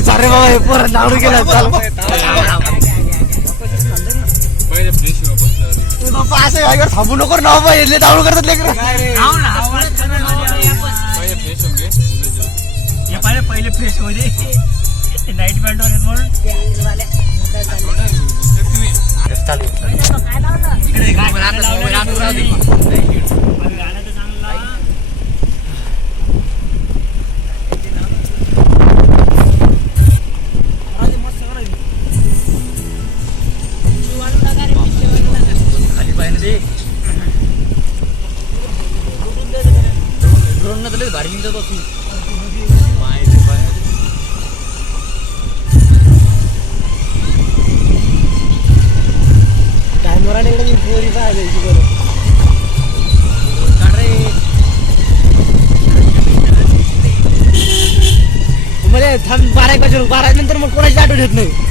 चारे बाबा परत नावडू गेला बाप्पा असं काय थांबू नको ना बाबा येले डाऊन करतात लेकर पहिले फ्रेश होते नाईट पॅन्ट वर म्हणून भारी निघत होती टाइमवर आले इकडे पोरी पाहायची बरं मध्ये थांब 12 वाजून 12 नंतर मग कोणाची आठवण येत नाही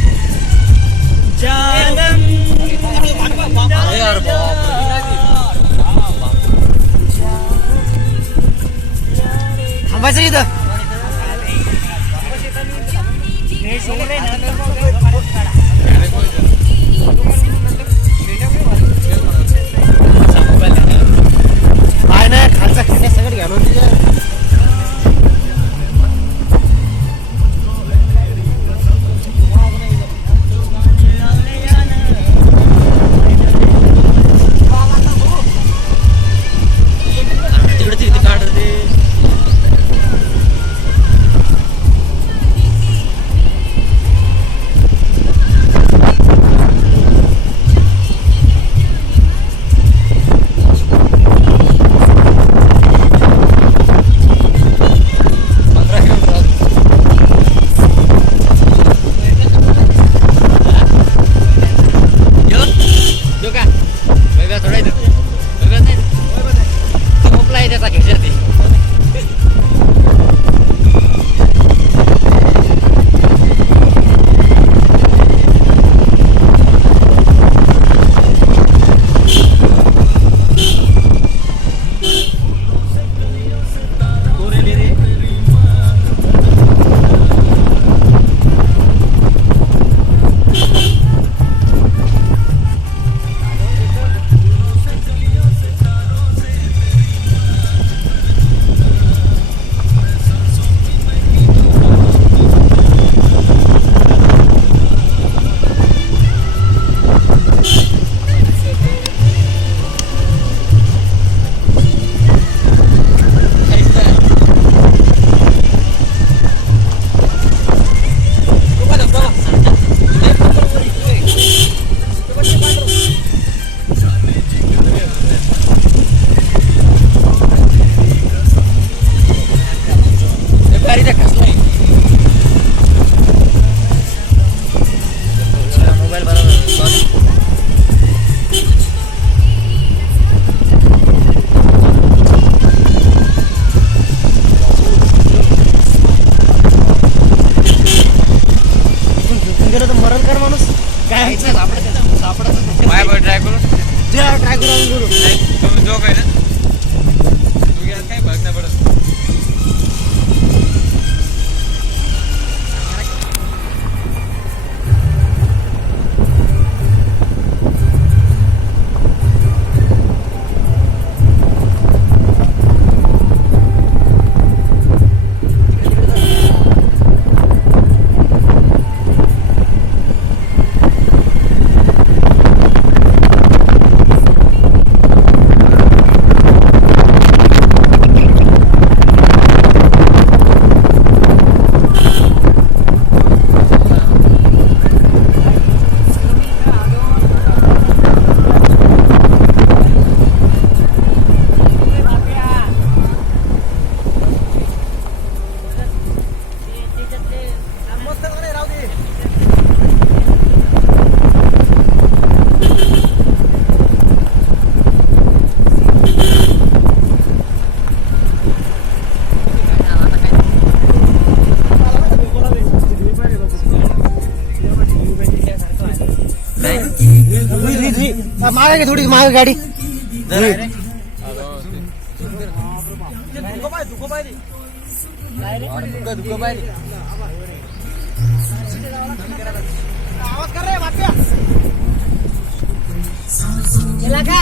थांबायचं इथं काय नाही खालचा खड्डा सगळं घालून मागे घे थोडी मागे गाडी गेला का